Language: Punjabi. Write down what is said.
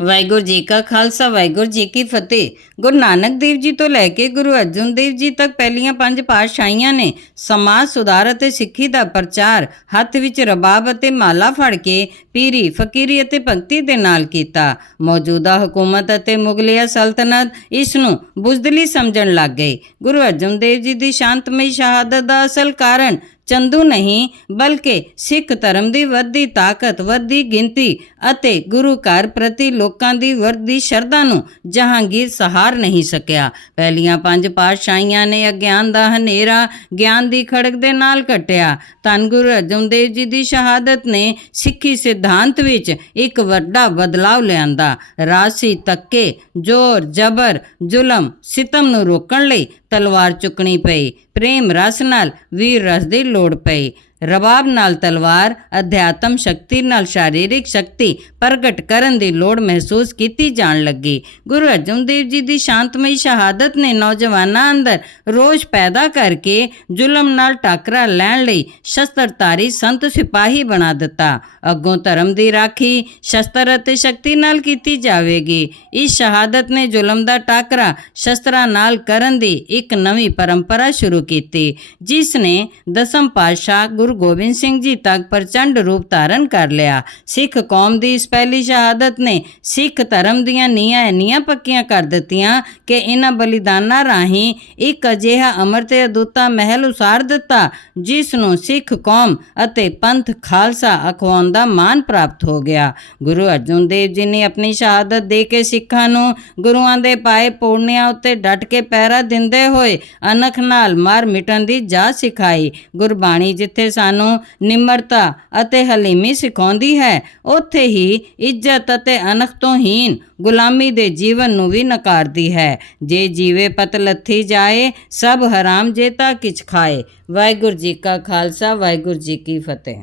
ਵਾਹਿਗੁਰੂ ਜੀ ਕਾ ਖਾਲਸਾ, ਵਾਹਿਗੁਰੂ ਜੀ ਕੀ ਫਤਿਹ। ਗੁਰੂ ਨਾਨਕ ਦੇਵ ਜੀ ਤੋਂ ਲੈ ਕੇ ਗੁਰੂ ਅਰਜਨ ਦੇਵ ਜੀ ਤੱਕ ਪਹਿਲੀਆਂ ਪੰਜ ਪਾਤਸ਼ਾਹੀਆਂ ਨੇ ਸਮਾਜ ਸੁਧਾਰ ਅਤੇ ਸਿੱਖੀ ਦਾ ਪ੍ਰਚਾਰ ਹੱਥ ਵਿੱਚ ਰਬਾਬ ਅਤੇ ਮਾਲਾ ਫੜ ਕੇ ਪੀਰੀ, ਫਕੀਰੀ ਅਤੇ ਭਗਤੀ ਦੇ ਨਾਲ ਕੀਤਾ। ਮੌਜੂਦਾ ਹਕੂਮਤ ਅਤੇ ਮੁਗਲਿਆ ਸਲਤਨਤ ਇਸ ਨੂੰ ਬੁਜ਼ਦਲੀ ਸਮਝਣ ਲੱਗ ਗਏ। ਗੁਰੂ ਅਰਜਨ ਦੇਵ ਜੀ ਦੀ ਸ਼ਾਂਤਮਈ ਸ਼ਹਾਦਤ ਦਾ ਅਸਲ ਕਾਰਨ ਚੰਦੂ ਨਹੀਂ, ਬਲਕਿ ਸਿੱਖ ਧਰਮ ਦੀ ਵੱਧਦੀ ਤਾਕਤ, ਵੱਧਦੀ ਗਿਣਤੀ ਅਤੇ ਗੁਰੂ ਘਰ ਪ੍ਰਤੀ ਲੋਕਾਂ ਦੀ ਵੱਧਦੀ ਸ਼ਰਧਾ ਨੂੰ ਜਹਾਂਗੀਰ ਸਹਾਰ ਨਹੀਂ ਸਕਿਆ। ਪਹਿਲੀਆਂ ਪੰਜ ਪਾਤਸ਼ਾਹੀਆਂ ਨੇ ਅਗਿਆਨ ਦਾ ਹਨੇਰਾ ਗਿਆਨ ਦੀ ਖੜਕ ਦੇ ਨਾਲ ਕੱਟਿਆ ਧੰਨ ਗੁਰੂ ਅਰਜਨ ਦੇਵ ਜੀ ਦੀ ਸ਼ਹਾਦਤ ਨੇ ਸਿੱਖੀ ਸਿਧਾਂਤ ਵਿੱਚ ਇੱਕ ਵੱਡਾ ਬਦਲਾਅ ਲਿਆਂਦਾ। ਰਾਸੀ ਤੱਕੇ, ਜ਼ੋਰ, ਜ਼ਬਰ, ਜ਼ੁਲਮ, ਸਿਤਮ ਨੂੰ ਰੋਕਣ ਲਈ ਤਲਵਾਰ ਚੁੱਕਣੀ ਪਈ। ਪ੍ਰੇਮ ਰਸ ਨਾਲ ਵੀਰ ਰਸ ਦੀ ਲੋੜ ਪਈ ਰਬਾਬ ਨਾਲ ਤਲਵਾਰ, ਅਧਿਆਤਮ ਸ਼ਕਤੀ ਨਾਲ ਸ਼ਾਰੀਰਿਕ ਸ਼ਕਤੀ ਪ੍ਰਗਟ ਕਰਨ ਦੀ ਲੋੜ ਮਹਿਸੂਸ ਕੀਤੀ ਜਾਣ ਲੱਗੀ। ਗੁਰੂ ਅਰਜਨ ਦੇਵ ਜੀ ਦੀ ਸ਼ਾਂਤਮਈ ਸ਼ਹਾਦਤ ਨੇ ਨੌਜਵਾਨਾਂ ਅੰਦਰ ਰੋਸ਼ ਪੈਦਾ ਕਰਕੇ ਜ਼ੁਲਮ ਨਾਲ ਟਾਕਰਾ ਲੈਣ ਲਈ ਸ਼ਸਤਰਧਾਰੀ ਸੰਤ ਸਿਪਾਹੀ ਬਣਾ ਦਿੱਤਾ। ਅੱਗੋਂ ਧਰਮ ਦੀ ਰਾਖੀ ਸ਼ਸਤਰ ਅਤੇ ਸ਼ਕਤੀ ਨਾਲ ਕੀਤੀ ਜਾਵੇਗੀ। ਇਸ ਸ਼ਹਾਦਤ ਨੇ ਜ਼ੁਲਮ ਦਾ ਟਾਕਰਾ ਸ਼ਸਤਰਾਂ ਨਾਲ ਕਰਨ ਦੀ ਇੱਕ ਨਵੀਂ ਪਰੰਪਰਾ ਸ਼ੁਰੂ ਕੀਤੀ, ਜਿਸ ਨੇ ਦਸਮ ਪਾਤਸ਼ਾਹ ਗੁਰੂ ਗੋਬਿੰਦ ਸਿੰਘ ਜੀ ਤੱਕ ਪ੍ਰਚੰਡ ਰੂਪ ਧਾਰਨ ਕਰ ਲਿਆ। ਸਿੱਖ ਕੌਮ ਦੀ ਇਸ ਪਹਿਲੀ ਸ਼ਹਾਦਤ ਨੇ ਸਿੱਖ ਧਰਮ ਦੀਆਂ ਨੀਹਾਂ ਇੰਨੀਆਂ ਪੱਕੀਆਂ ਕਰ ਦਿੱਤੀਆਂ ਕਿ ਇਹਨਾਂ ਬਲੀਦਾਨਾਂ ਰਾਹੀਂ ਇੱਕ ਅਜਿਹਾ ਅਮਰ ਤੇ ਅਦੁੱਤਾ ਮਹਿਲ ਉਸਾਰ ਦਿੱਤਾ, ਜਿਸ ਨੂੰ ਸਿੱਖ ਕੌਮ ਅਤੇ ਪੰਥ ਖਾਲਸਾ ਅਖਵਾਉਣ ਦਾ ਮਾਨ ਪ੍ਰਾਪਤ ਹੋ ਗਿਆ। ਗੁਰੂ ਅਰਜਨ ਦੇਵ ਜੀ ਨੇ ਆਪਣੀ ਸ਼ਹਾਦਤ ਦੇ ਕੇ ਸਿੱਖਾਂ ਨੂੰ ਗੁਰੂਆਂ ਦੇ ਪਾਏ ਪੌੜੀਆਂ ਉੱਤੇ ਡਟ ਕੇ ਪਹਿਰਾ ਦਿੰਦੇ ਹੋਏ ਅਨਖ ਨਾਲ ਮਾਰ ਮਿਟਣ ਦੀ ਜਾ ਸਿਖਾਈ। ਗੁਰਬਾਣੀ ਜਿੱਥੇ ਸਾਨੂੰ ਨਿਮਰਤਾ ਅਤੇ ਹਲੀਮੀ ਸਿਖਾਉਂਦੀ ਹੈ। ਉੱਥੇ ਹੀ ਇੱਜ਼ਤ ਅਤੇ ਅਨਖ ਤੋਂ ਹੀਨ ਗੁਲਾਮੀ ਦੇ ਜੀਵਨ ਨੂੰ ਵੀ ਨਕਾਰਦੀ ਹੈ। ਜੇ ਜੀਵੇ ਪਤ ਲੱਥੀ ਜਾਏ, ਸਭ ਹਰਾਮ ਜੇਤਾ ਕਿਛ ਖਾਏ। ਵਾਹਿਗੁਰੂ ਜੀ ਕਾ ਖਾਲਸਾ, ਵਾਹਿਗੁਰੂ ਜੀ ਕੀ ਫਤਿਹ।